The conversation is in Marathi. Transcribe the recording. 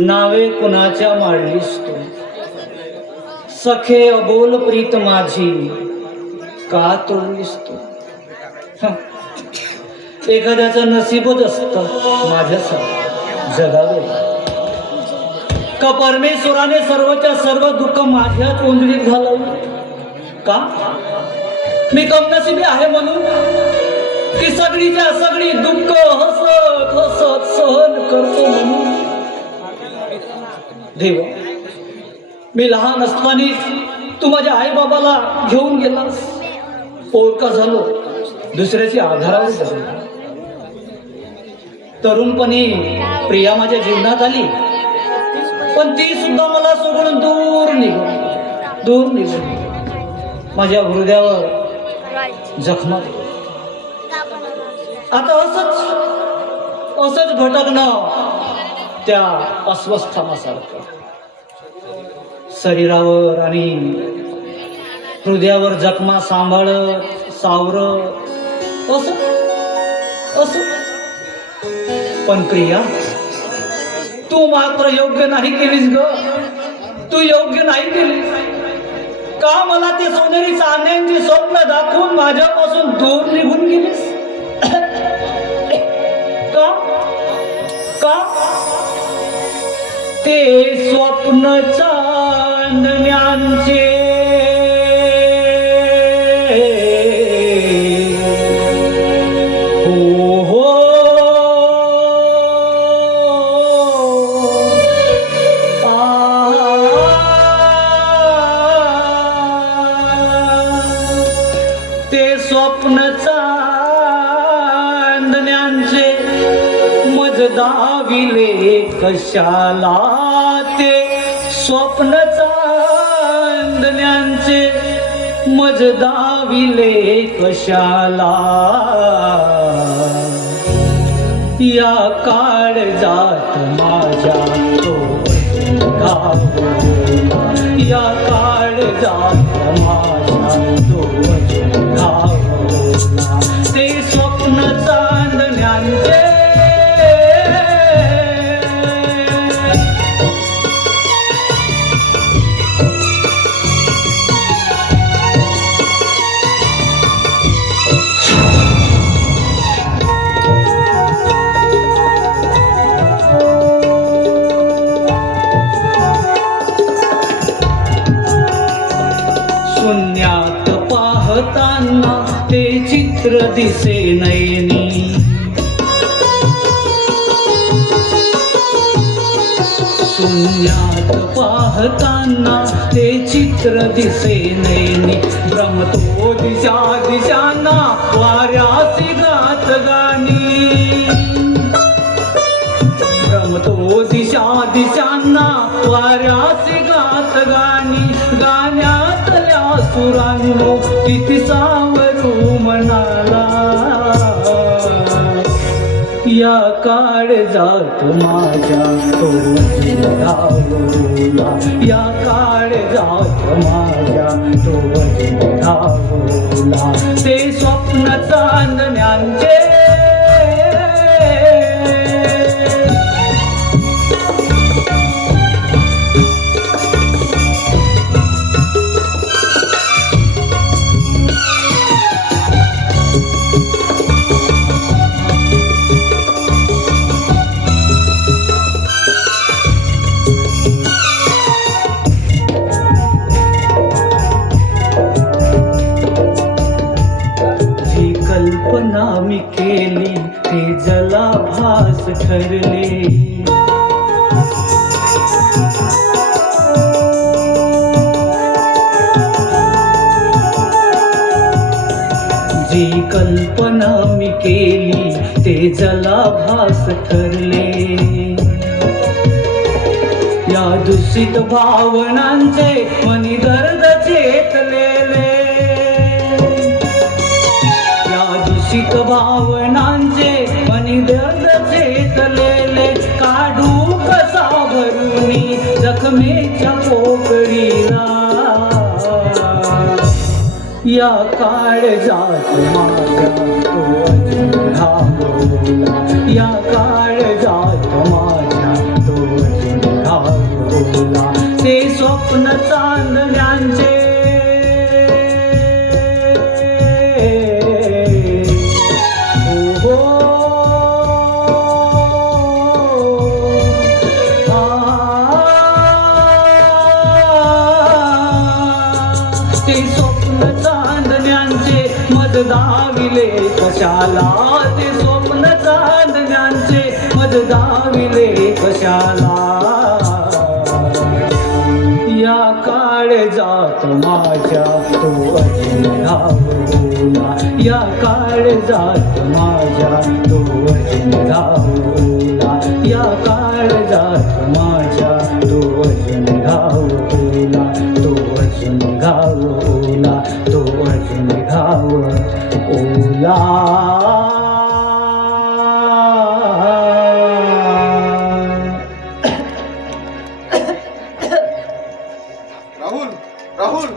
नावे कुणाच्या माळलीस तू, सखे अबोल प्रीत माझी का तोडलीस तू? एखाद्याचं नसीबच असतं माझ्यासारखं जगावे का? परमेश्वराने सर्वच्या सर्व दुःख माझ्याच ओंजळीत घालवलं का? मी कमनसीबी आहे म्हणून की सगळीच्या सगळी दुःख हसत हसत सहन करतो म्हणून? देवा, मी लहान असतानाच तू माझ्या आई बाबाला घेऊन गेलास, पोरका झालो, दुसऱ्याची आधारावर जगलो. तरुणपणी प्रिया माझ्या जीवनात आली, पण ती सुद्धा मला सोडून दूर निघून माझ्या हृदयावर जखमा. आता असंच भटकणं त्या अस्वस्थानासारखं शरीरावर आणि हृदयावर जखमा सांभाळत सावरत असं. पण प्रिया, तू मात्र योग्य नाही केलीस ग. तू योग्य नाही केलीस का? मला ते सोनेरी चांद्यांची स्वप्न दाखवून माझ्यापासून दूर निघून गेलीस का? ते स्वप्न चांदण्यांचे दाविले कशाला? ते स्वप्न चांदण्यांचे मज दाविले कशाला? या काळजात माझ्या तो घावला, या काळजात माझ्या तो घावला. ते स्वप्न चांदण्यांचे शून्यात पाहताना ते चित्र दिसे नयनी. शून्यात पाहताना ते चित्र दिसे नयनी. भ्रमतो दिशा दिशांना वाऱ्यासी गात गाणी. भ्रमतो दिशा दिशांना वाऱ्यासी गात गाणी. गाण्यातल्या सुरांनो किती सावरू म्हणाला. या काळजात माझ्या तो धावला, या काळजात माझ्या तो धावला. ते स्वप्न चांदण्यांचे कल्पना मी केली ते जलाभास ठरले. जी कल्पना मी केली ते जलाभास ठरले. या दूषित भावनांचे मनी दर्द चेतलेले. दूषित भावनांचे मनी दर्द चेतलेले. काढू कसा भरुनी जखमेच्या पोकळीला. या काळजात माझ्या तो घावला, या काळजात माझ्या तो स्वप्न चांदण्यांचे हो ते स्वप्न चांदण्यांचे मज दाविले कशाला ते स्वप्न चांदण्यांचे मज दाविले कशाला या काळजात माझ्या तो अजून धावला या काळजात माझ्या तो अजून धावला या काळजात माझ्या तो अजून धावला तो अजून घावला तो अजून घावला राहुल राहुल